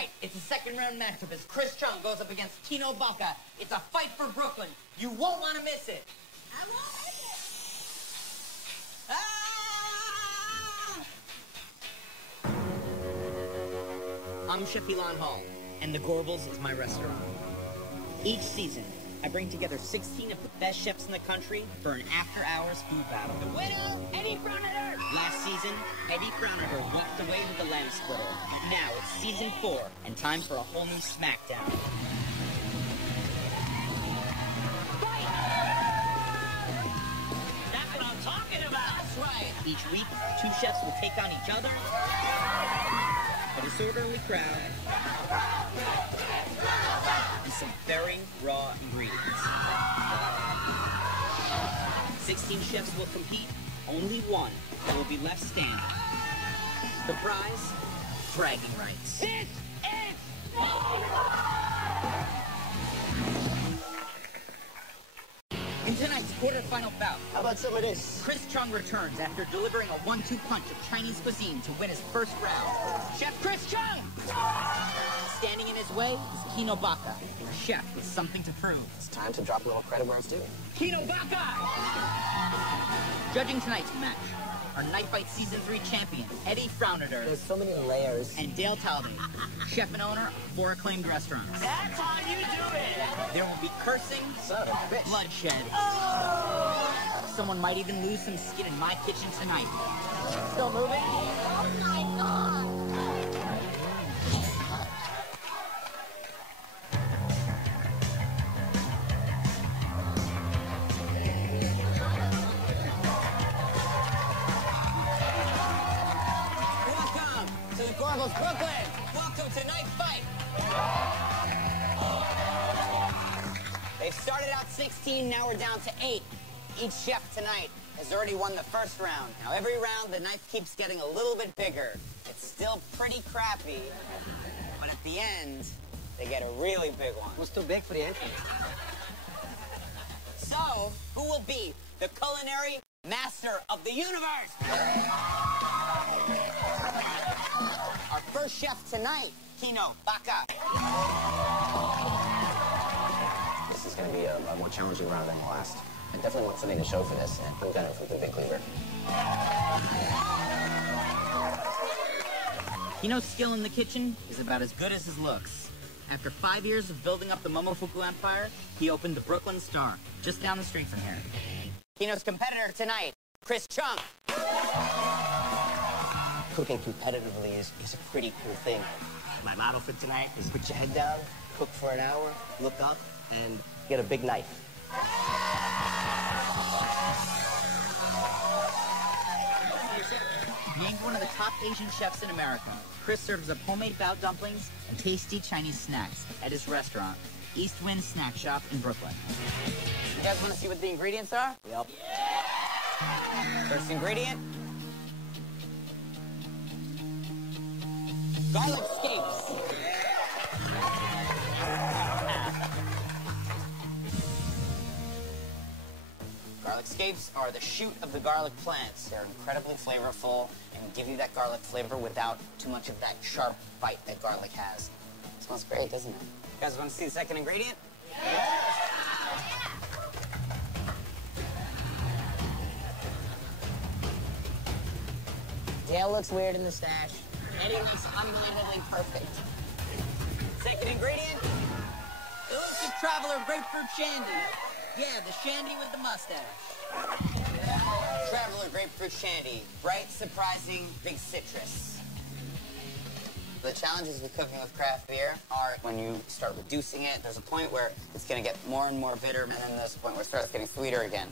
fight. It's a second-round matchup as Chris Chung goes up against Kino Baca. It's a fight for Brooklyn. You won't want to miss it. I won't miss it. Ah! I'm Chef Elon Hall, and the Gorbals is my restaurant. Each season, I bring together 16 of the best chefs in the country for an after-hours food battle. The winner, Eddie Fraueneder! Last season, Eddie Fraueneder walked away with the lamb splitter. Now it's season 4, and time for a whole new smackdown. Fight! That's what I'm talking about! That's right! Each week, 2 chefs will take on each other. A disorderly crowd. And some very raw ingredients. 16 chefs will compete. Only one will be left standing. The prize? Bragging rights. This is in tonight's quarterfinal bout. How about some of this? Chris Chung returns after delivering a 1-2 punch of Chinese cuisine to win his first round. Chef Chris Chung! Standing in his way is Kino Baca, a chef with something to prove. It's time to drop a little credit where it's due. Kino Baca! Judging tonight's match, our Night Fight Season 3 champion, Eddie Fraueneder. There's so many layers. And Dale Talbot, chef and owner of 4 acclaimed restaurants. That's how you do it! There will be cursing, Son of a bitch. bloodshed. Someone might even lose some skin in my kitchen tonight. Still moving? Oh my God! Welcome to the Gorbals, Brooklyn. Welcome to Night Fight. They've started out 16, now we're down to 8. Each chef tonight has already won the first round. Now every round the knife keeps getting a little bit bigger. It's still pretty crappy, but at the end, they get a really big one. What's too big for the entrance? So, who will be the culinary master of the universe? Our first chef tonight, Kino Baca. This is going to be a more challenging round than the last. I definitely want something to show for this, and I'm gunning for the big cleaver. Kino's skill in the kitchen is about as good as his looks. After 5 years of building up the Momofuku Empire, he opened the Brooklyn Star, just down the street from here. Kino's competitor tonight, Chris Chung. Cooking competitively is a pretty cool thing. My motto for tonight is put your head down, cook for an hour, look up, and get a big knife. Being one of the top Asian chefs in America, Chris serves up homemade bao dumplings and tasty Chinese snacks at his restaurant, East Wind Snack Shop in Brooklyn. You guys want to see what the ingredients are? Yep. First ingredient, garlic scapes. Garlic scapes are the shoot of the garlic plants. They're incredibly flavorful and give you that garlic flavor without too much of that sharp bite that garlic has. It smells great, doesn't it? You guys want to see the second ingredient? Dale looks weird in the stash. Eddie looks unbelievably perfect. Second ingredient, Elusive Traveler Grapefruit Shandy. Yeah, the shandy with the mustache. Traveler Grapefruit Shandy. Bright, surprising, big citrus. The challenges with cooking with craft beer are when you start reducing it, there's a point where it's going to get more and more bitter, and then there's a point where it starts getting sweeter again.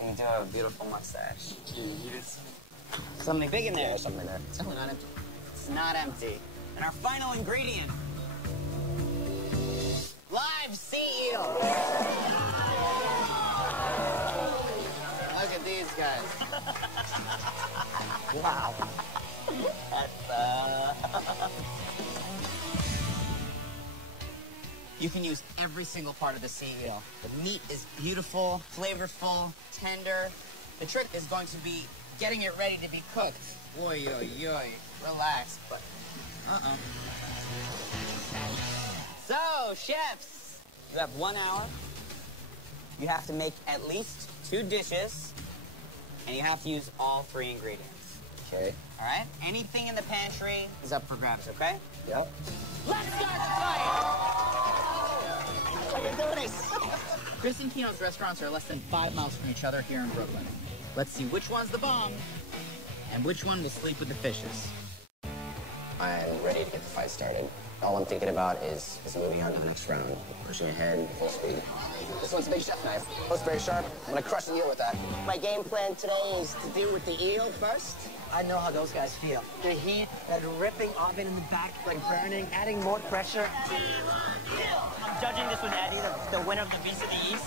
And you do have a beautiful mustache. Something big in there. Yeah, something in there. It's not empty. It's not empty. And our final ingredient, live sea eel. Look at these guys. Wow. You can use every single part of the sea eel. The meat is beautiful, flavorful, tender. The trick is going to be getting it ready to be cooked. Oy, oy, oy. Relax, but... So chefs, you have 1 hour. You have to make at least 2 dishes, and you have to use all 3 ingredients. Okay. All right? Anything in the pantry is up for grabs, okay? Yep. Let's start the fight! How you doing this? Chris and Kino's restaurants are less than 5 miles from each other here in Brooklyn. Let's see which one's the bomb and which one will sleep with the fishes. I'm ready to get the fight started. All I'm thinking about is moving on to the next round. Pushing ahead, full speed. This one's a big chef knife. Looks very sharp. I'm gonna crush the eel with that. My game plan today is to deal with the eel first. I know how those guys feel. The heat, that ripping oven in the back, like burning, adding more pressure. I'm judging this with Eddie, the winner of the Beast of the East,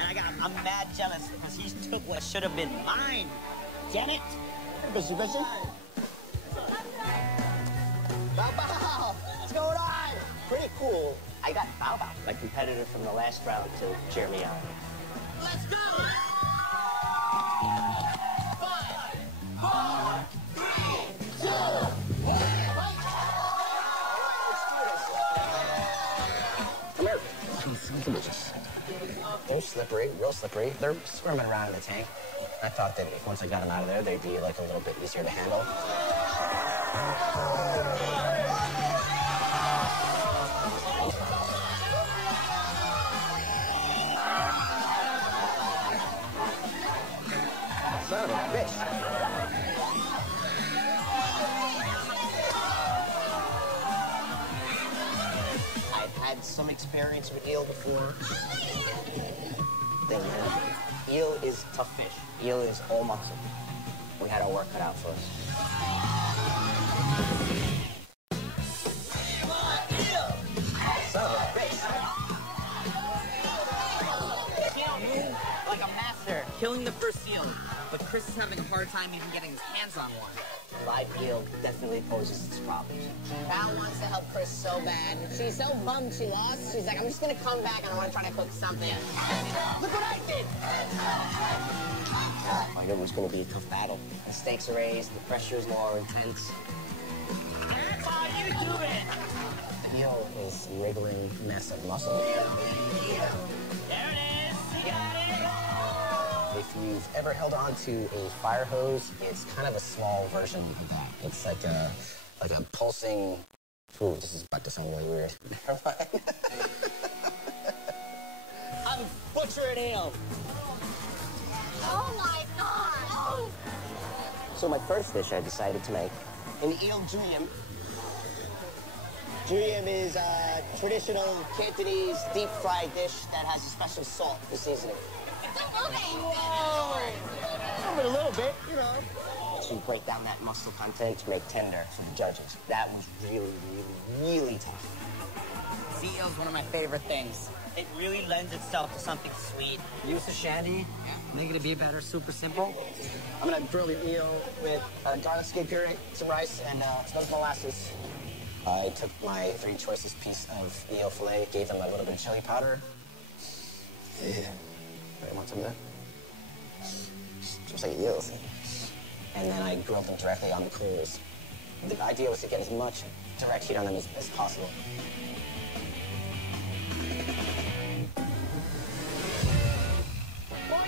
and I'm mad jealous because he took what should have been mine. Damn it! Busy. Bow Bow! What's going on? Pretty cool. I got Bow Bow, my competitor from the last round, to cheer me on. Let's go! 5, 4, 3, 2, 1. Come here. They're slippery, real slippery. They're squirming around in the tank. I thought that once I got them out of there, they'd be like a little bit easier to handle. Son of a bitch. I've had some experience with eel before. Eel is tough fish. Eel is all muscle. We had our work cut out for us. Son of a bitch. Like a master, killing the first eel, but Chris is having a hard time even getting his hands on one. Live eel definitely poses its problems. Val wants to help Chris so bad. She's so bummed she lost. She's like, I'm just gonna come back and I want to try to cook something. Look what I did! I know it's going to be a tough battle. The stakes are raised, the pressure is more intense. That's how you do it. The eel is a wriggling mess of muscle. There it is. You got it. If you've ever held on to a fire hose, it's kind of a small version of that. It's like a pulsing. Ooh, this is about to sound really weird. Never mind. I'm butchering eel. Oh my God. So my first dish I decided to make an eel julienne. Julienne is a traditional Cantonese deep-fried dish that has a special salt for seasoning. It's a movie. A little bit, you know. To break down that muscle content to make tender for the judges. That was really, really, really tough. Sea eel is one of my favorite things. It really lends itself to something sweet. Use the shandy, make it a bit better, super simple. I'm gonna grill the eel with garlic skin puree, some rice, and smoked molasses. I took my 3 choicest piece of eel fillet, gave them a little bit of chili powder. Yeah. I want some of that. Just like eels. And then I grilled them directly on the coals. The idea was to get as much direct heat on them as possible.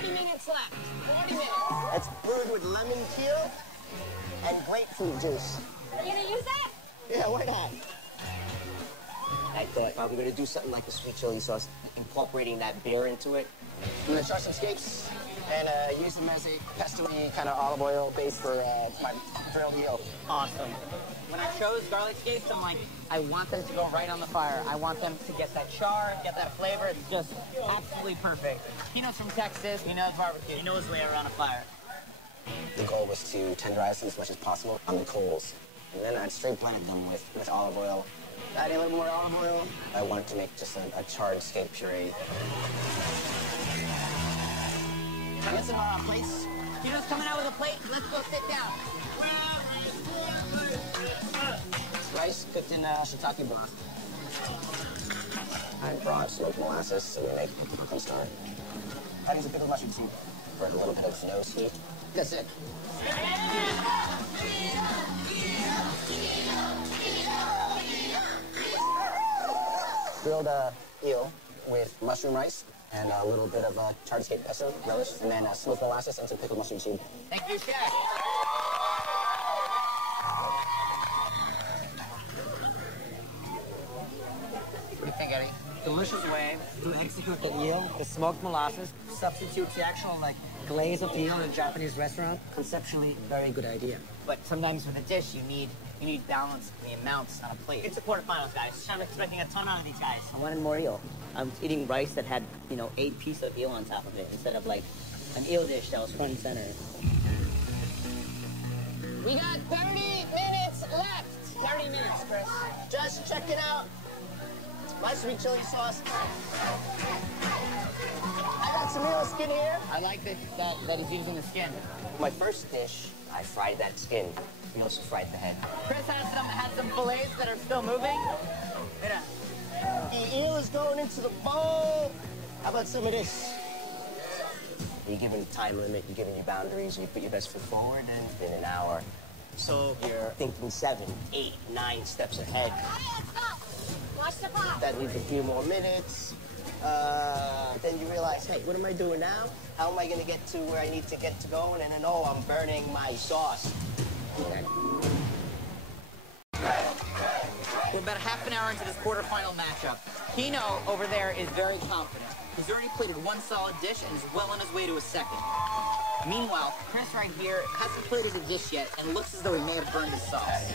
Minutes left. 40 minutes. It's brewed with lemon peel and grapefruit juice. Are you gonna use that? Yeah, why not? I thought I'm gonna do something like a sweet chili sauce, incorporating that beer into it. I'm gonna try some scapes and use them as a pesto-y kind of olive oil base for my grilled eel. Awesome. When I chose garlic scapes, I'm like, I want them to go right on the fire. I want them to get that char, get that flavor. It's just absolutely perfect. Kino's from Texas. He knows barbecue. He knows his way around a fire. The goal was to tenderize them as much as possible on the coals. And then I'd straight blended them with olive oil. Adding a little more olive oil. I wanted to make just a charred scape puree. Get some plates. Kino's coming out with a plate. Let's go sit down. Rice cooked in shiitake broth. I brought smoked molasses, so we make a pumpkin star. Cutting some pickled mushroom soup for a little bit of nose heat. That's it. grilled eel with mushroom rice and a little bit of charred escape pesto relish, and then smoked molasses and some pickled mushroom seed. Thank you, Chef. What do you think, Eddie? Delicious way to execute the eel, the smoked molasses, substitutes the actual glaze of the eel in a Japanese restaurant. Conceptually, very good idea. But sometimes with a dish, you need balance in the amounts on a plate. It's the quarterfinals, guys. I'm expecting a ton out of these guys. I wanted more eel. I was eating rice that had, 8 pieces of eel on top of it instead of like an eel dish that was front and center. We got 30 minutes left. 30 minutes, Chris. Just check it out. My sweet chili sauce. I got some eel skin here. I like that he's using the skin. My first dish, I fried that skin. We also fried the head. Chris has some fillets that are still moving. Mira. The eel is going into the bowl. How about some of this? You're given a time limit, you're given your boundaries, you put your best foot forward, and in an hour. So you're thinking 7, 8, 9 steps ahead. Watch the clock. That leaves a few more minutes. Then you realize, hey, what am I doing now? How am I going to get to where I need to get to going? And then, oh, I'm burning my sauce. We're about half an hour into this quarterfinal matchup. Kino over there is very confident. He's already plated one solid dish and is well on his way to a second. Meanwhile, Chris right here hasn't plated a dish yet and looks as though he may have burned his sauce.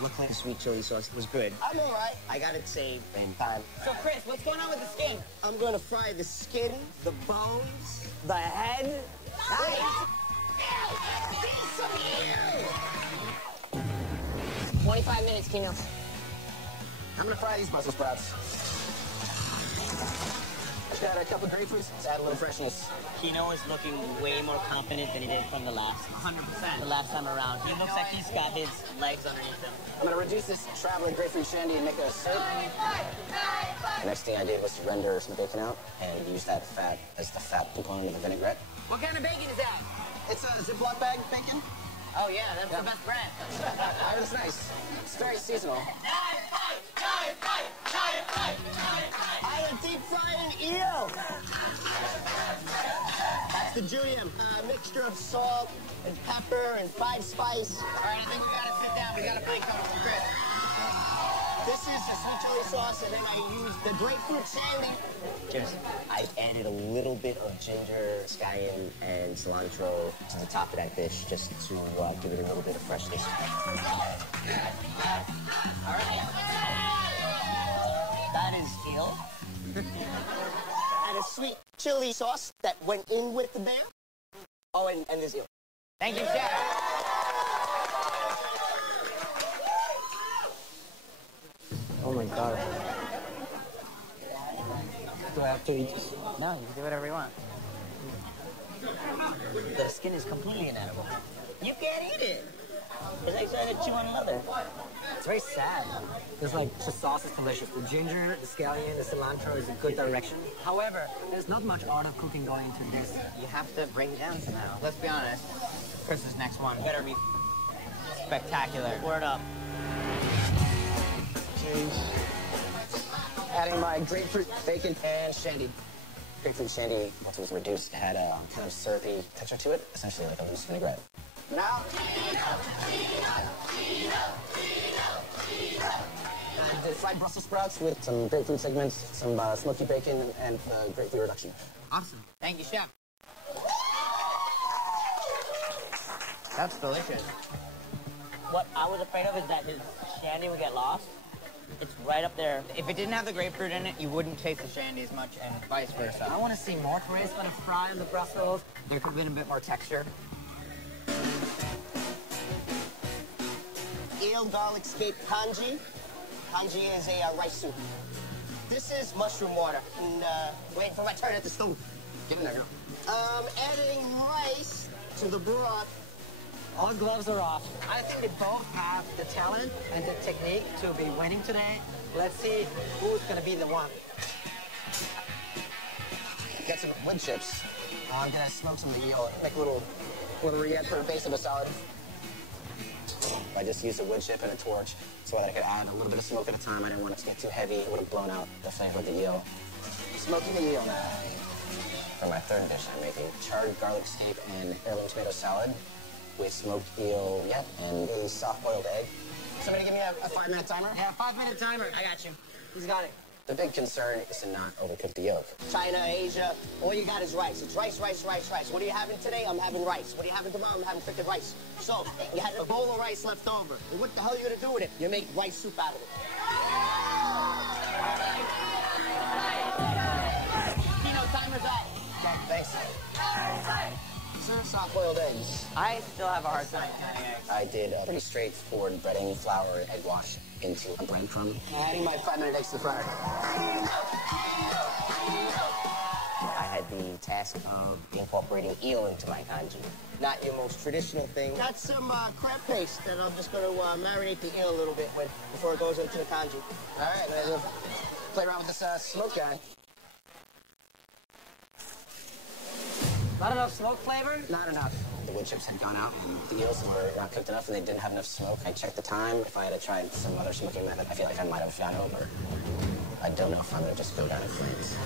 Looked like the sweet chili sauce was good. I'm all right. I got it saved in time. So Chris, what's going on with the skin? I'm going to fry the skin, the bones, the head. Nice. 25 minutes, Kino. I'm going to fry these Brussels sprouts. Just got a couple grapefruits to add a little freshness. Kino is looking way more confident than he did from the last 100%. time around. He looks like he's got his legs underneath him. I'm going to reduce this traveling grapefruit shandy and make a syrup. The next thing I did was to render some bacon out and use that fat as the fat component of the vinaigrette. What kind of bacon is that? It's a Ziploc bag bacon. Oh yeah, that's the best brand. It's nice. It's very seasonal. I am deep frying eel. That's the julienne. A mixture of salt and pepper and 5 spice. All right, I think we gotta sit down. We gotta bake on it, Chris. This is the sweet chili sauce, and then I use the grapefruit shandy. Cheers. I added a little bit of ginger, scallion, and cilantro to the top of that dish just to give it a little bit of freshness. All right. That is eel. And a sweet chili sauce that went in with the bear. Oh, and there's eel. Thank you, Chef. Oh my God. Do I have to eat this? No, you can do whatever you want. The skin is completely inedible. You can't eat it. It's like trying to chew on leather. It's very sad. There's the sauce is delicious. The ginger, the scallion, the cilantro is a good direction. However, there's not much art of cooking going into this. You have to break it down somehow. Let's be honest. Chris's next one better be spectacular. Word up. Adding my grapefruit, bacon, and shandy. Grapefruit shandy, once it was reduced, had a kind of syrupy texture to it, essentially like a loose vinaigrette. Now, the fried Brussels sprouts with some grapefruit segments, some smoky bacon, and grapefruit reduction. Awesome. Thank you, Chef. That's delicious. What I was afraid of is that his shandy would get lost. It's right up there. If it didn't have the grapefruit in it, you wouldn't taste the shandy as much, and vice versa. I want to see more Chris going to fry on the Brussels. There could have been a bit more texture. Eel garlic scape congee. Congee is a rice soup. This is mushroom water. And waiting for my turn at the stove. Get in there, girl. Adding rice to the broth. All gloves are off. I think they both have the talent and the technique to be winning today. Let's see who's going to be the one. Get some wood chips. I'm gonna smoke some of the eel, make a little rillette for the base of the salad. I just used a wood chip and a torch so that I could add a little bit of smoke at a time. I didn't want it to get too heavy. It would have blown out the flavor of the eel. Smoking the eel now. For my third dish, I'm making charred garlic scape and heirloom tomato salad with smoked eel and a soft-boiled egg. Somebody give me a 5-minute timer? Yeah, 5-minute timer. I got you. He's got it. The big concern is to not overcook the yolk. China, Asia, all you got is rice. It's rice, rice, rice, rice. What are you having today? I'm having rice. What are you having tomorrow? I'm having freaking rice. So, you had a bowl of rice left over. Well, what the hell are you gonna do with it? You make rice soup out of it. Timer's up. Thanks. Soft-boiled eggs. I still have a hard time. I did a pretty straightforward breading, flour, and egg wash into a breadcrumb. Adding my 5-minute eggs to the fryer. I had the task of incorporating eel into my kanji. Not your most traditional thing. Got some crab paste that I'm just going to marinate the eel a little bit with before it goes into the kanji. All right, let's play around with this smoke guy. Not enough smoke flavor? Not enough. The wood chips had gone out, and the eels were not cooked enough, and they didn't have enough smoke. I checked the time. If I had tried some other smoking method, I feel like I might have gone over. I don't know if I'm going to just go down in flames.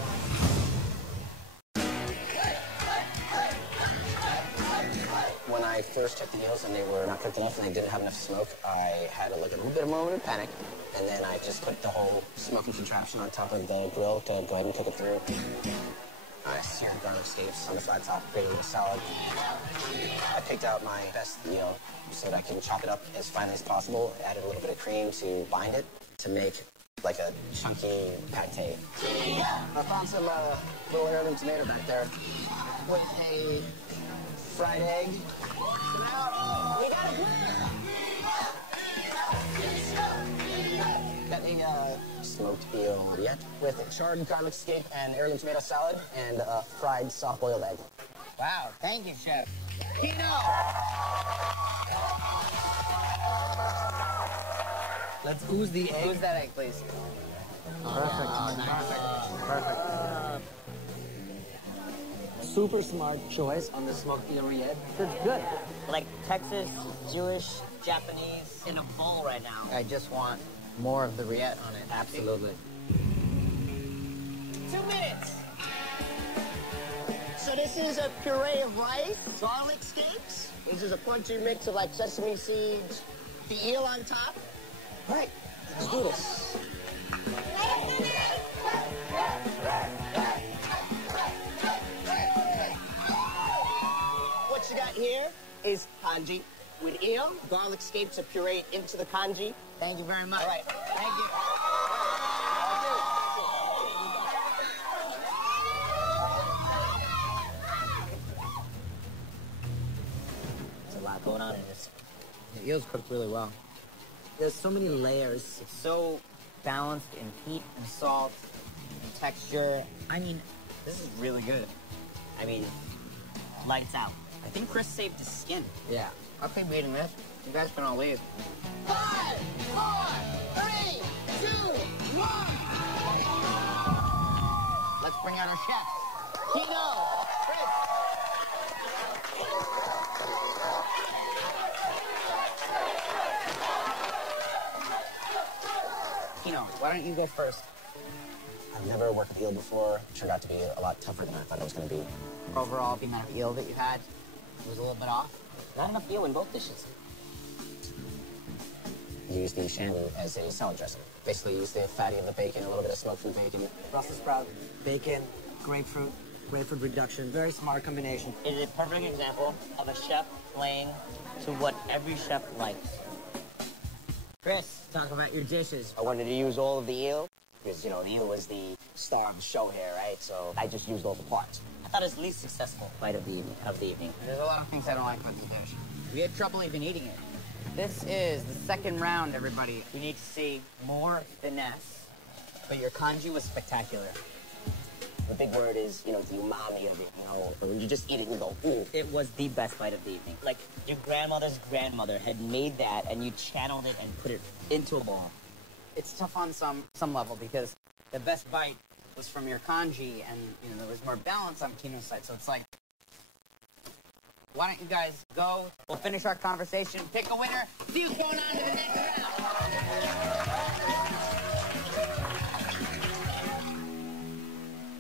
When I first checked the eels and they were not cooked enough and they didn't have enough smoke, I had a little bit of a moment of panic, and then I just put the whole smoking contraption on top of the grill to go ahead and cook it through. I seared garlic scapes on the flat top, created a little salad. I picked out my best eel so that I can chop it up as finely as possible. Added a little bit of cream to bind it to make like a chunky pate. I found some little heirloom tomato back there with a fried egg. So now we got a grill. Got a smoked eel with a charred garlic scape and heirloom tomato salad and a fried soft-boiled egg. Wow, thank you, Chef. Kino! Let's ooze the egg. Who's that egg, please? Perfect. Oh, nice. Perfect. Super smart choice on the smoked eel rillette. It's good. Like Texas, Jewish, Japanese in a bowl right now. I just want more of the rillette on it. Absolutely. 2 minutes. So this is a puree of rice, garlic scapes. This is a crunchy mix of like sesame seeds, the eel on top. All right, let's do this. What you got here is kanji with eel. Garlic scapes are pureed into the kanji. Thank you very much. All right, thank you. There's a lot going on in this. The eel's cooked really well. There's so many layers. It's so balanced in heat and salt and texture. I mean, this is really good. I mean, lights out. I think Chris saved his skin. Yeah. I'll keep eating this. You guys can all leave. 5, 4, 3, 2, 1. Let's bring out our chef. Kino, Kino, why don't you go first? I've never worked with eel before. It turned out to be a lot tougher than I thought it was going to be. Overall, the amount of eel that you had was a little bit off. Not enough eel in both dishes. Use the shandy as a salad dressing. Basically, use the fatty of the bacon, a little bit of smoke from bacon. Brussels sprout, bacon, grapefruit reduction. Very smart combination. It is a perfect example of a chef playing to what every chef likes. Chris, talk about your dishes. I wanted to use all of the eel because, you know, the eel was the star of the show here, right? So I just used all the parts. I thought it was the least successful bite of the evening. There's a lot of things I don't like about this dish. We had trouble even eating it. This is the second round, everybody. We need to see more finesse. But your kanji was spectacular. The big word is, you know, the umami of it, you know, or when you just eat it and you go, ooh. It was the best bite of the evening. Like, your grandmother's grandmother had made that, and you channeled it and put it into a bowl. It's tough on some level, because the best bite was from your kanji, and, you know, there was more balance on Kino's side, so it's like, why don't you guys go? We'll finish our conversation, pick a winner, see who's going on to the next round.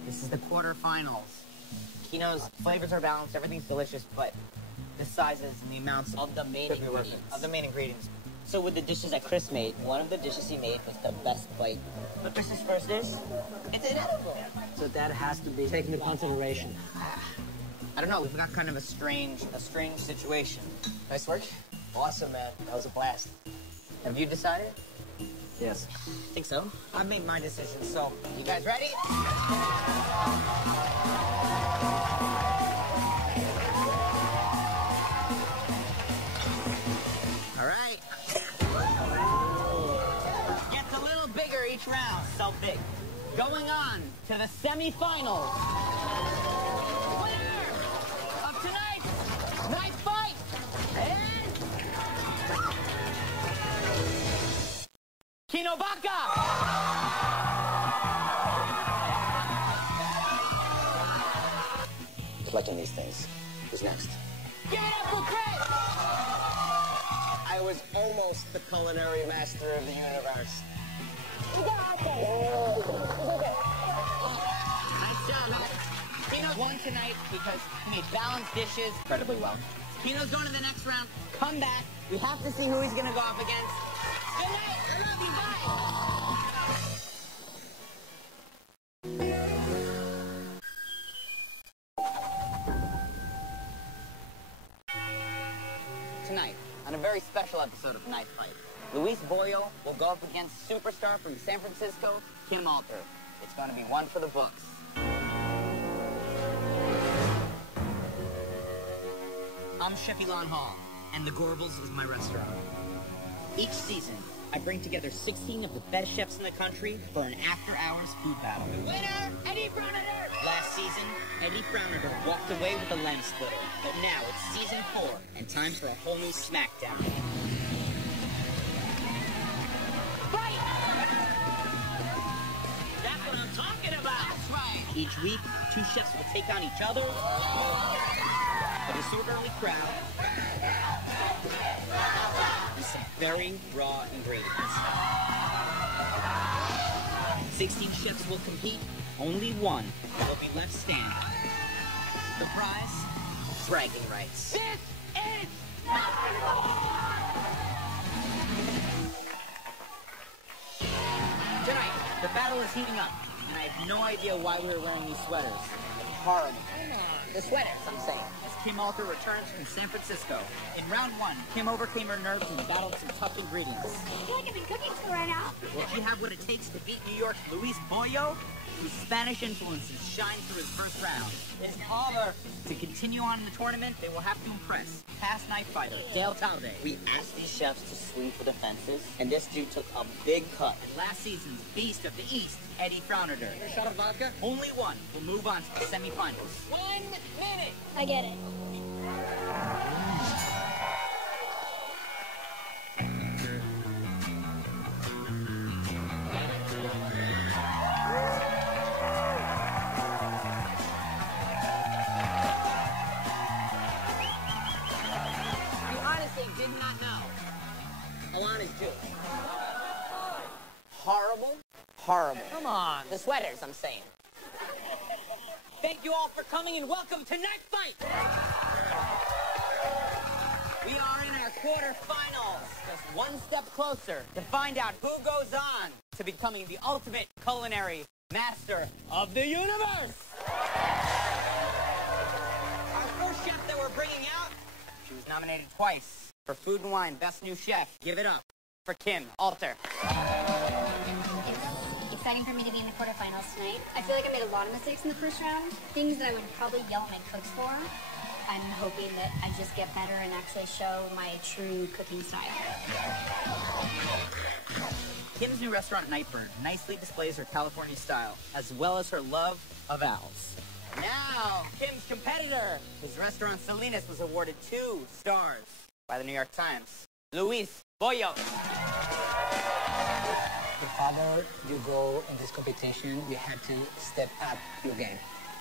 This is the quarterfinals. Kino's flavors are balanced, everything's delicious, but the sizes and the amounts Of the main ingredients. of the main ingredients. So with the dishes that Chris made, one of the dishes he made was the best bite. But Chris's first dish, it's inedible. So that has to be taken into consideration. I don't know, we've got kind of a strange situation. Nice work. Awesome, man. That was a blast. Have you decided? Yes. Think so? I've made my decision, so you guys ready? All right. Gets a little bigger each round, so big. Going on to the semifinals. Winner of tonight's night fight is Kinobaka. Collecting these things. Who's next? Give it up for Chris. I was almost the culinary master of the universe. Nice job, man. Kino won tonight because he made balanced dishes incredibly well. Kino's going to the next round. Come back. We have to see who he's going to go up against. Good night. I love you. Bye. Tonight, on a very special episode of Knife Fight, Luis Boyo will go up against superstar from San Francisco, Kim Alter. It's going to be one for the books. I'm Chef Elon Hall, and the Gorbals is my restaurant. Each season, I bring together 16 of the best chefs in the country for an after-hours food battle. The winner, Eddie Frauneter! Last season, Eddie Frauneter walked away with the lens splitter, but now it's season 4, and time for a whole new smackdown. Fight! That's what I'm talking about! That's right! Each week, 2 chefs will take on each other. A disorderly crowd, and some very raw ingredients. 16 chefs will compete, only one will be left standing. The prize, bragging rights. This is tonight, the battle is heating up, and I have no idea why we were wearing these sweaters. Horrible. The sweaters, I'm saying. As Kim Alter returns from San Francisco. In round 1, Kim overcame her nerves and battled some tough ingredients. I feel like I've been cooking school right now. Will she have what it takes to beat New York's Luis Boyo, whose Spanish influences shine through his first round? However, to continue on in the tournament, they will have to impress past night fighter Dale Talde. We asked these chefs to sweep for the fences, and this dude took a big cut. And last season's Beast of the East, Eddie Frauneter. A shot of vodka? Only one will move on to the semifinals. 1 minute! I get it. You honestly did not know. Alana's doing. Horrible. Horrible. Come on. The sweaters, I'm saying. Thank you all for coming and welcome to Night Fight! We are in our quarterfinals. Just one step closer to find out who goes on to becoming the ultimate culinary master of the universe! Our first chef that we're bringing out, she was nominated twice for Food and Wine Best New Chef. Give it up for Kim Alter. It's exciting for me to be in the quarterfinals tonight. I feel like I made a lot of mistakes in the first round, things that I would probably yell at my cooks for. I'm hoping that I just get better and actually show my true cooking style. Kim's new restaurant, Nightburn, nicely displays her California style, as well as her love of owls. Now, Kim's competitor. His restaurant, Salinas, was awarded 2 stars by the New York Times. Luis Boyo. If father, you go in this competition, you have to step up your game.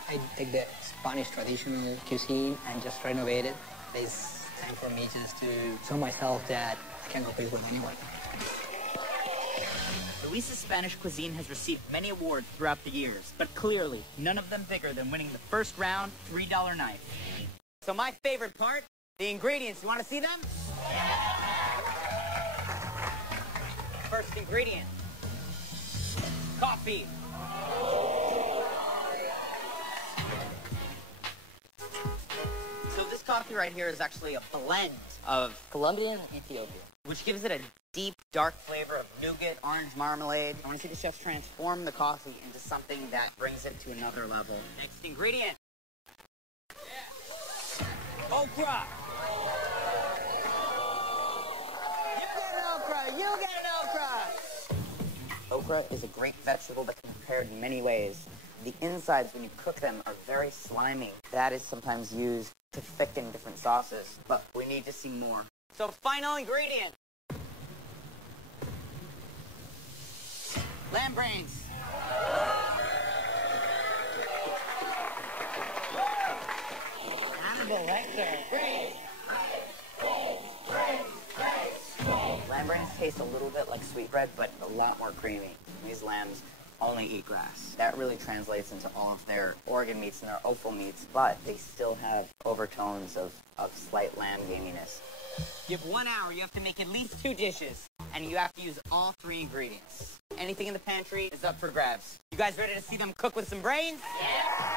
I take the Spanish traditional cuisine and just renovate it. It's time for me just to show myself that I can compete with anyone. Luis's Spanish cuisine has received many awards throughout the years, but clearly, none of them bigger than winning the first round $3 knife. So my favorite part, the ingredients. You want to see them? First ingredient, coffee. So this coffee right here is actually a blend of Colombian and Ethiopian, which gives it a deep, dark flavor of nougat, orange marmalade. I want to see the chefs transform the coffee into something that brings it to another level. Next ingredient. Okra. You get an okra. You get an okra. Okra is a great vegetable that can be prepared in many ways. The insides, when you cook them, are very slimy. That is sometimes used to thicken different sauces, but we need to see more. So final ingredient. Lamb brains. Hannibal Lecter. Lamb brains taste a little bit like sweetbread, but a lot more creamy. These lambs only eat grass. That really translates into all of their organ meats and their offal meats, but they still have overtones of slight lamb gaminess. You have 1 hour. You have to make at least 2 dishes, and you have to use all 3 ingredients. Anything in the pantry is up for grabs. You guys ready to see them cook with some brains? Yeah!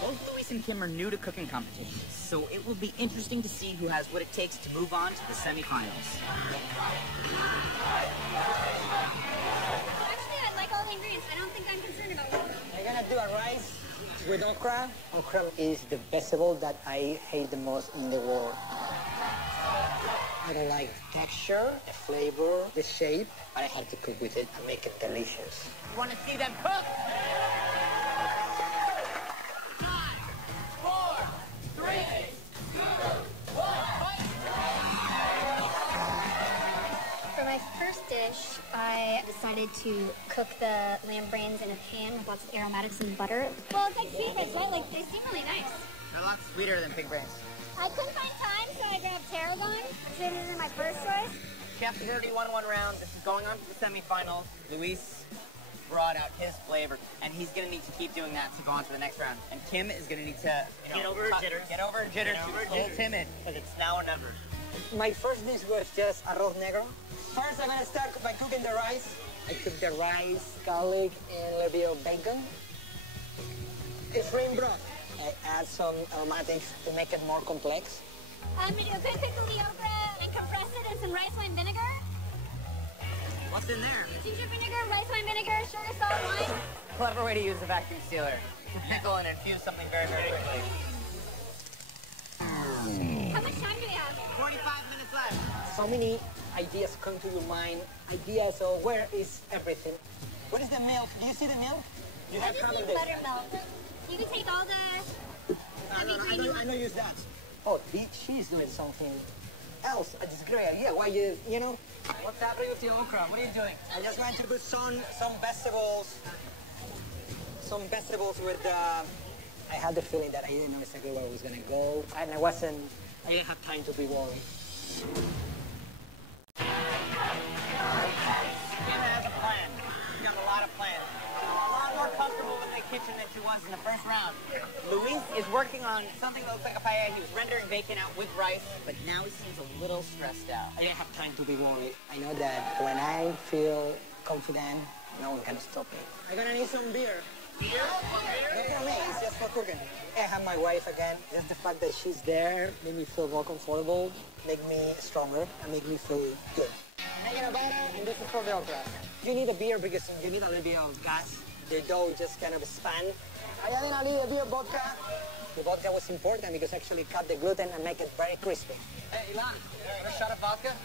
Both Luis and Kim are new to cooking competitions, so it will be interesting to see who has what it takes to move on to the semifinals. Actually, I like all the ingredients. I don't think I'm concerned about one of them. I'm gonna do a rice with okra. Okra is the vegetable that I hate the most in the world. I don't like the texture, the flavor, the shape, but I have to cook with it and make it delicious. You want to see them cook? 5, 4, 3, 2, 1, For my first dish, I decided to cook the lamb brains in a pan with lots of aromatics and butter. Well, it's like sweetbreads, right? Like, they seem really nice. They're a lot sweeter than pig brains. I couldn't find time, so I grabbed tarragon. So this is my first choice. Chef has already won 1 round. This is going on to the semifinals. Luis brought out his flavor, and he's going to need to keep doing that to go on to the next round. And Kim is going to need to Get over her jitters. Get over her jitters. She's a little timid, but it's now or never. My first dish was just arroz negro. First, I'm gonna start by cooking the rice. I cook the rice, garlic, and a little bit of bacon. It's shrimp broth. I add some aromatics to make it more complex. I'm going to do a quick the okra and compress it in some rice wine vinegar. What's in there? Ginger vinegar, rice wine vinegar, sugar, salt, wine. Clever way to use the vacuum sealer. Pickle and infuse something very, very quickly. How much time do we have? 45 minutes left. So many ideas come to your mind. Ideas of where is everything. What is the milk? Do you see the milk? You I have just some of need this. buttermilk. You can take all the... I don't use that. Oh, she's doing something else. It's a great idea. Why you know? What's happening with your okra? What are you doing? I just want to put some vegetables. Some vegetables with I had the feeling that I didn't know exactly where I was gonna go, and I didn't have time to be worried. Kim has a plan. She's got a lot of plans. A lot more comfortable in the kitchen than she was in the first round. Luis is working on something that looks like a paella. He was rendering bacon out with rice, but now he seems a little stressed out. I didn't have time to be worried. I know that when I feel confident, no one can stop me. I'm gonna need some beer. Beer? Not for me, it's just for cooking. I have my wife again. Just the fact that she's there made me feel more comfortable, make me stronger, and make me feel good. Making a batter, and this is for the okra. You need a beer because you need a little bit of gas. The dough just kind of expand. I added a little bit of vodka. The vodka was important because it actually cut the gluten and make it very crispy. Hey, Ilan, a shot of vodka?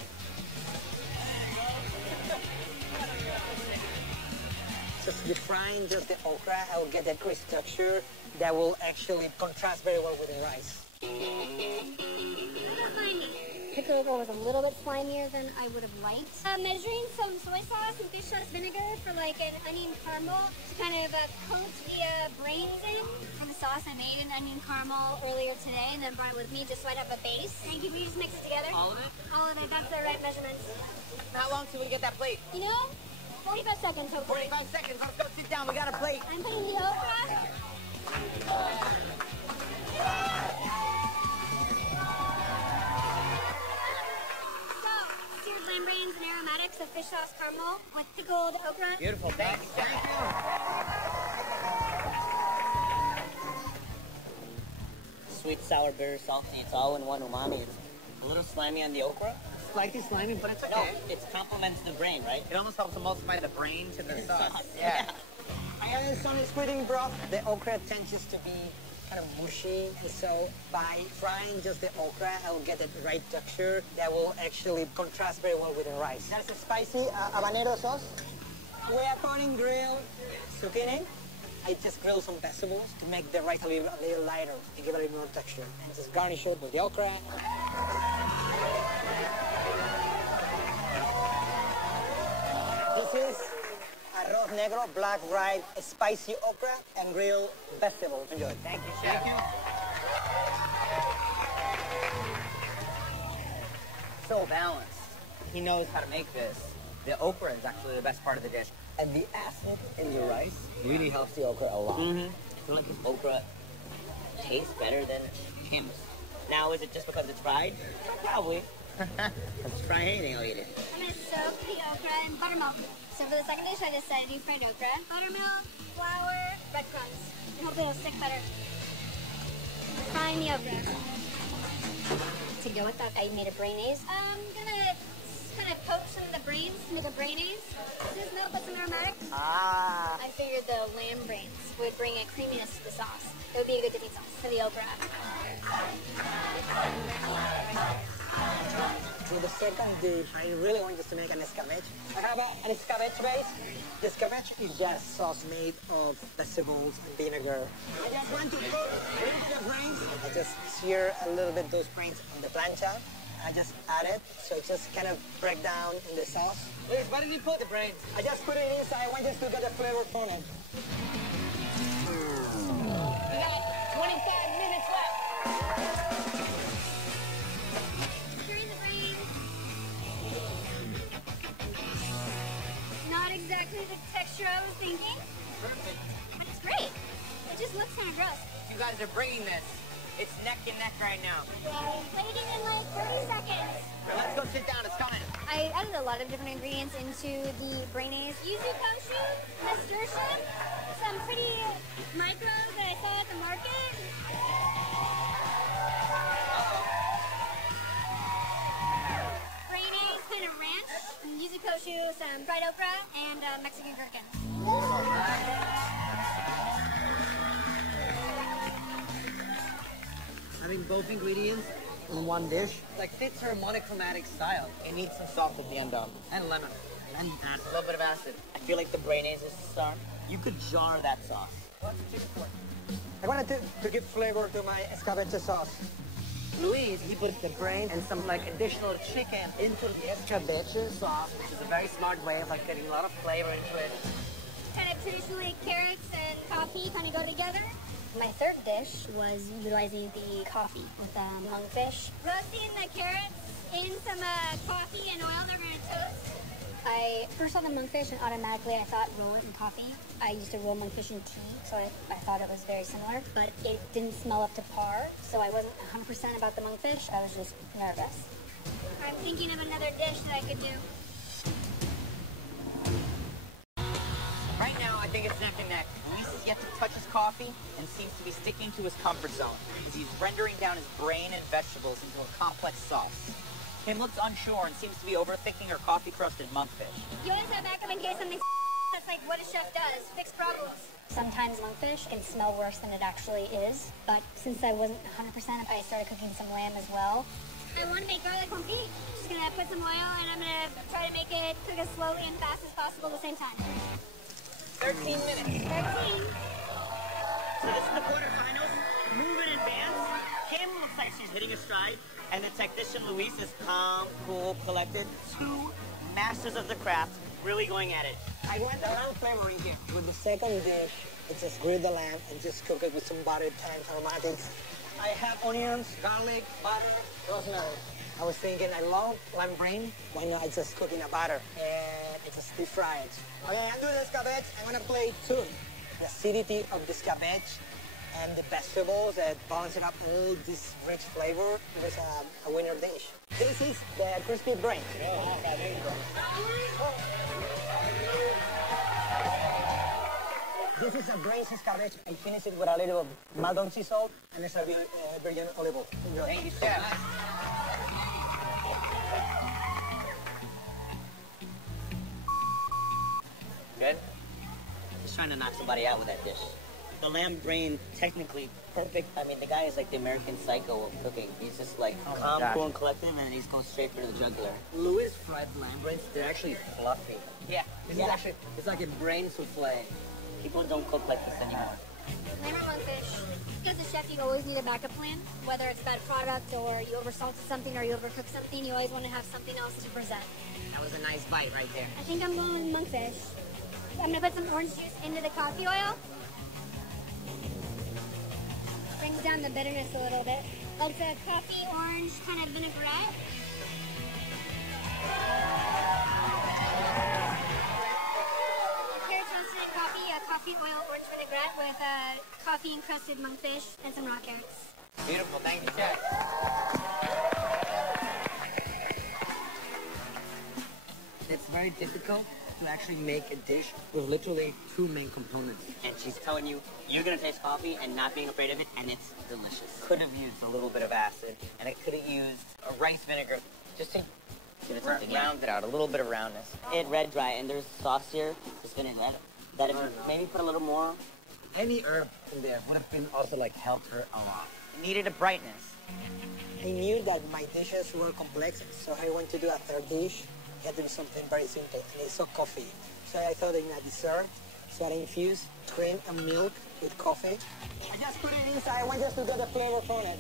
Just refrying just the okra, I will get that crisp texture that will actually contrast very well with the rice. I gotta find it. pickle okra was a little bit slimier than I would have liked. Measuring some soy sauce and fish sauce vinegar for like an onion caramel to kind of coat the brains in. From the sauce, I made an onion caramel earlier today and then brought it with me just so I'd have a base. And can we just mix it together? All of it? All of it, that's the right measurements. How long till we get that plate? You know, 45 seconds hopefully. 45 seconds. Let's go sit down. We got a plate. I'm putting the okra. So, seared lamb brains and aromatics of fish sauce caramel with pickled okra. Beautiful. Thanks. Thank you. Sweet, sour, bitter, salty. It's all in one umami. It's a little slimy on the okra. Slightly slimy, but it's okay. No, it complements the brain, right? It almost helps emulsify the brain to the sauce. Yeah. I added some squid broth. The okra tends just to be kind of mushy, and so by frying just the okra, I will get the right texture that will actually contrast very well with the rice. That's a spicy habanero sauce. We are putting grilled zucchini. I just grilled some vegetables to make the rice a little lighter and give it a little more texture. And just garnish it with the okra. This is arroz negro, black rice, spicy okra, and grilled vegetables. Enjoy. Thank you, chef. So balanced. He knows how to make this. The okra is actually the best part of the dish. And the acid in the rice really helps the okra a lot. I feel like his okra tastes better than Kim's. Now, is it just because it's fried? Probably. Let's try anything, I'll eat it. I'm going to soak the okra in buttermilk. So for the second dish, I decided to do fried okra. Buttermilk, flour, breadcrumbs. And hopefully it'll stick better. Frying the okra. To go with that, I made a brainaise. I'm going to kind of poach some of the brains to make a brainaise. This milk with some aromatics. I figured the lamb brains would bring a creaminess to the sauce. It would be a good dipping sauce for the okra. For the second dish, I really want just to make an escabeche. I have an escabeche base. The escabeche is just sauce made of vegetables and vinegar. I just want to put a little bit of brains. I just sear a little bit those brains on the plancha. I just add it, so it just kind of break down in the sauce. Luis, why did you put the brains? I just put it inside. I want just to get the flavor from it. We got 25 minutes left. Stirring the brains. Not exactly the texture I was thinking. Perfect. But it's great. It just looks kind of gross. You guys are bringing this. It's neck and neck right now. Waiting in like 30 seconds. Let's go sit down. It's coming. I added a lot of different ingredients into the brainaise. Yuzu koshu, nasturtium, some pretty micros that I saw at the market. Brainaise, kind of ranch, yuzu koshu, some fried okra, and Mexican gherkin. Having both ingredients In one dish. like fits her monochromatic style. It needs some salt at the end, though. And lemon. And a little bit of acid. I feel like the brainaise is the star. You could jar that sauce. I wanted to give flavor to my escabeche sauce. Luis, he puts the brain and some like additional chicken into the escabeche sauce, which is a very smart way of like getting a lot of flavor into it. Kind of traditionally carrots and coffee kind of go together. My third dish was utilizing the coffee with monkfish. Roasting the carrots in some coffee and oil they're going to toast. I first saw the monkfish and automatically I thought roll it in coffee. I used to roll monkfish in tea, so I thought it was very similar, but it didn't smell up to par, so I wasn't 100% about the monkfish. I was just nervous. I'm thinking of another dish that I could do. Right now, I think it's neck and neck. Luis is yet to touch his coffee and seems to be sticking to his comfort zone as he's rendering down his brain and vegetables into a complex sauce. Kim looks unsure and seems to be overthinking her coffee-crusted monkfish. You always have backup in case something that's like what a chef does, fix problems. Sometimes monkfish can smell worse than it actually is, but since I wasn't 100%, I started cooking some lamb as well. I want to make garlic confit. Just gonna put some oil and I'm gonna try to make it cook as slowly and fast as possible at the same time. 13 minutes. 13. So this is the quarterfinals. Move in advance. Kim looks like she's hitting a stride. And the technician Luis is calm, cool, collected. Two masters of the craft really going at it. I went around flavoring here. With the second dish, it's just grill the lamb and just cook it with some butter, thyme, aromatics. I have onions, garlic, butter, rosemary. I was thinking, I love lamb brain. Why not I just cook in a butter and it's just deep fried. Okay, I'm doing this cabbage. I'm gonna play soon. The acidity of this cabbage and the vegetables that balance it up all this rich flavor. It is a winner dish. This is the crispy brain. This is a braised cabbage. I finish it with a little Maldon sea salt and it's a virgin olive oil. Enjoy. Thank you, chef. Good? Just trying to knock somebody out with that dish. The lamb brain, technically perfect. I mean, the guy is like the American Psycho of cooking. He's just like calm, cool, and collective, and then he's going straight for the jugular. Louis fried lamb brains. They're actually fluffy. Yeah. This is actually, it's like a brain souffle. People don't cook like this anymore. Lamb or monkfish? As a chef, you always need a backup plan. Whether it's bad product or you oversalted something or you overcooked something, you always want to have something else to present. That was a nice bite right there. I think I'm going monkfish. I'm gonna put some orange juice into the coffee oil. Brings down the bitterness a little bit. It's a coffee orange kind of vinaigrette. Carrots roasted in coffee, a coffee oil orange vinaigrette with coffee encrusted monkfish and some raw carrots. Beautiful, thank you, chef. It's very difficult to actually make a dish with literally two main components. And she's telling you, you're gonna taste coffee and not being afraid of it, and it's delicious. Could have used a little bit of acid, and it could have used a rice vinegar just to give it something round it out, a little bit of roundness. It red dry, and there's sauce here, this vinaigrette, that if you maybe put a little more. Any herb in there would have been also like helped her a lot. It needed a brightness. I knew that my dishes were complex, so I wanted to do a third dish. It had to be something very simple, and it's coffee. So I thought in a dessert, so I infused cream and milk with coffee. I just put it inside. I want just to get the flavor from it.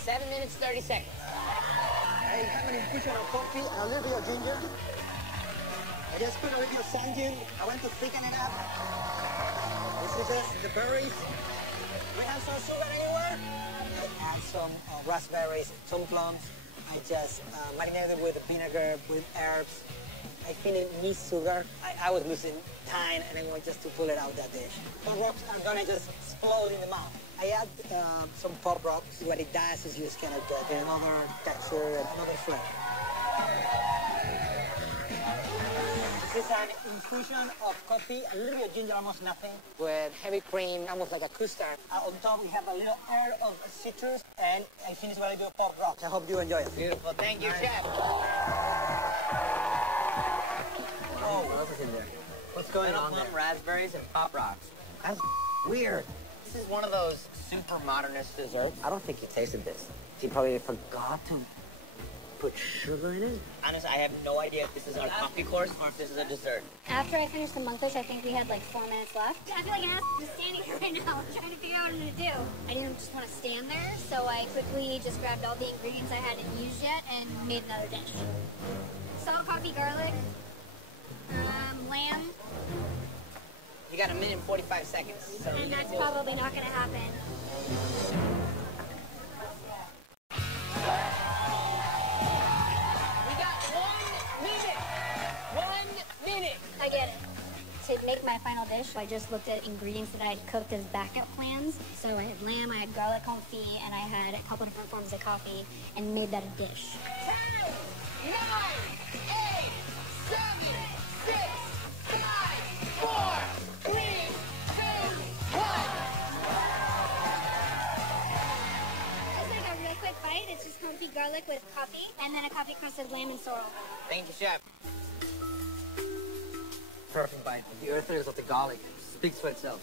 7 minutes, 30 seconds. I have an infusion of coffee and a little bit of ginger. I just put a little bit of sand dune. I want to thicken it up. This is just the berries. We have some sugar anywhere? I add some raspberries, some plums. I just marinated with vinegar, with herbs. I finished with sugar. I was losing time and I wanted just to pull it out that dish. Pop rocks are gonna just explode in the mouth. I add some pop rocks. What it does is you just kind of get another texture and another flavor. This is an infusion of coffee, a little bit of ginger, almost nothing, with heavy cream, almost like a custard. On top, we have a little air of citrus, and I finished what I do with pop rocks. I hope you enjoy it. Beautiful, thank you, chef. Oh, what else is in there? What's going on there? Plum raspberries and pop rocks. That's weird. This is one of those super modernist desserts. I don't think he tasted this. He probably forgot to put sugar in it. Honestly, I have no idea if this is our coffee course or if this is a dessert. After I finished the monkfish, I think we had like 4 minutes left. I feel like an ass just standing here right now trying to figure out what I'm gonna do. I didn't just want to stand there, so I quickly just grabbed all the ingredients I hadn't used yet and made another dish. Salt, coffee, garlic, lamb. You got 1 minute and 45 seconds. So And that's probably not gonna happen. I get it. To make my final dish, I just looked at ingredients that I had cooked as backup plans. So I had lamb, I had garlic confit, and I had a couple different forms of coffee, and made that a dish. 10, 9, 8, 7, 6, 5, 4, 3, 2, 1. It's like a real quick bite. It's just confit garlic with coffee, and then a coffee crusted lamb and sorrel. thank you, chef. Perfect bite. The earthiness of the garlic speaks for itself.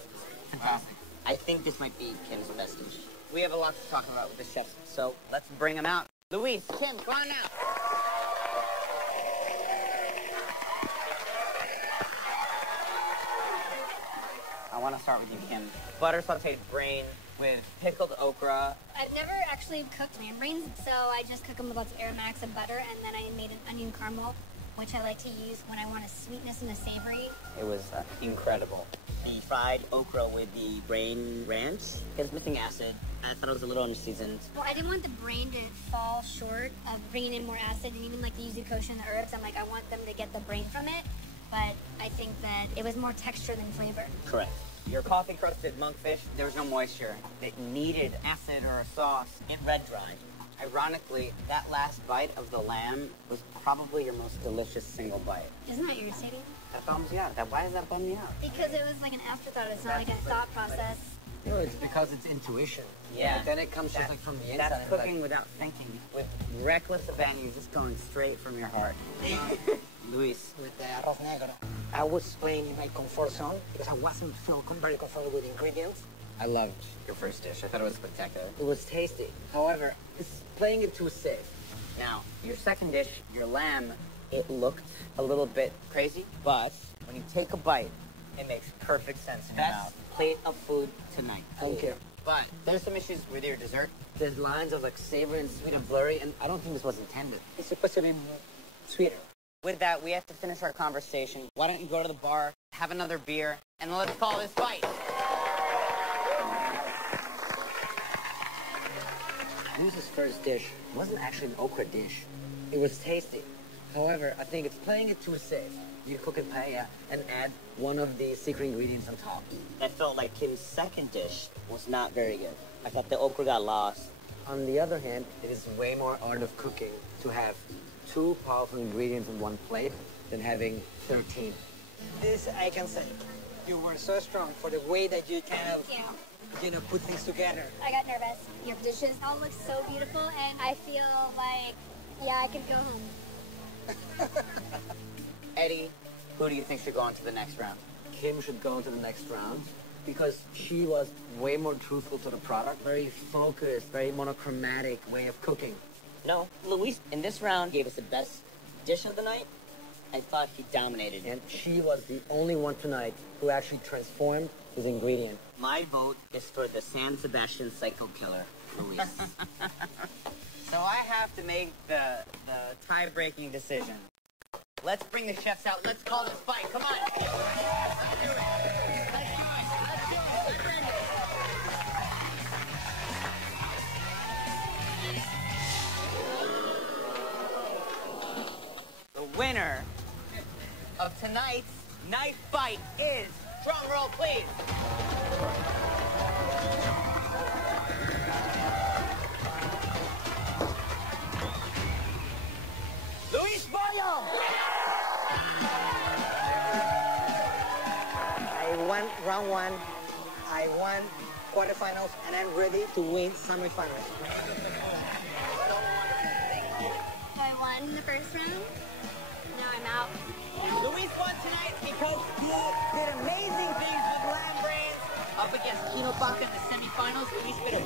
Fantastic. I think this might be Kim's best dish. We have a lot to talk about with the chefs, so let's bring them out. Luis, Kim, come on out. I want to start with you, Kim. Butter sauteed brain, with pickled okra. I've never actually cooked lamb brains, so I just cook them with lots of aromatics and butter, and then I made an onion caramel, which I like to use when I want a sweetness and a savory. It was incredible. The fried okra with the brain ranch is missing acid. I thought it was a little underseasoned. Well, I didn't want the brain to fall short of bringing in more acid, and even like the yuzu kosher and the herbs, I'm like, I want them to get the brain from it, but I think that it was more texture than flavor. Correct. Your coffee-crusted monkfish, there was no moisture. It needed acid or a sauce. It red dried. Ironically, that last bite of the lamb was probably your most delicious single bite. Isn't that irritating? That bums you out. Why does that bum you out? Because it was like an afterthought. It's not like a thought process. No, it's because it's intuition. Yeah. But then it comes just like from the inside. That's cooking without thinking. With reckless abandon, just going straight from your heart. Luis. With the arroz negro, I was playing in my comfort zone because I wasn't very comfortable with the ingredients. I loved your first dish. I thought it was spectacular. It was tasty. However, it's playing it too safe. Now, your second dish, your lamb, it looked a little bit crazy, but when you take a bite, it makes perfect sense in your Best mouth. plate of food tonight. Thank you. But there's some issues with your dessert. There's lines of like savory and sweet and blurry, and I don't think this was intended. It's supposed to be more sweeter. With that, we have to finish our conversation. Why don't you go to the bar, have another beer, and let's call this fight. Luis's first dish wasn't actually an okra dish. It was tasty. However, I think it's playing it too safe. You cook it paella and add one of the secret ingredients on top. I felt like Kim's second dish was not very good. I thought the okra got lost. On the other hand, it is way more art of cooking to have 2 powerful ingredients on one plate than having 13. This I can say. You were so strong for the way that you kind of, put things together. I got nervous. Your dishes all look so beautiful, and I feel like, I could go home. Eddie, who do you think should go on to the next round? Kim should go into the next round because she was way more truthful to the product, very focused, very monochromatic way of cooking. No, Luis, in this round, gave us the best dish of the night. I thought he dominated. And she was the only one tonight who actually transformed his ingredient. My vote is for the San Sebastian Psycho Killer, Luis. So I have to make the tie-breaking decision. Let's bring the chefs out. Let's call this fight. Come on. Let's do it. The winner of tonight's knife fight is, drum roll please, Luis Barrio! I won round 1, I won quarterfinals, and I'm ready to win semifinals. So I won the first round. Now I'm out. Luis won tonight because he did amazing things with lamb brains. Up against Kino Baka in the semifinals, Luis made a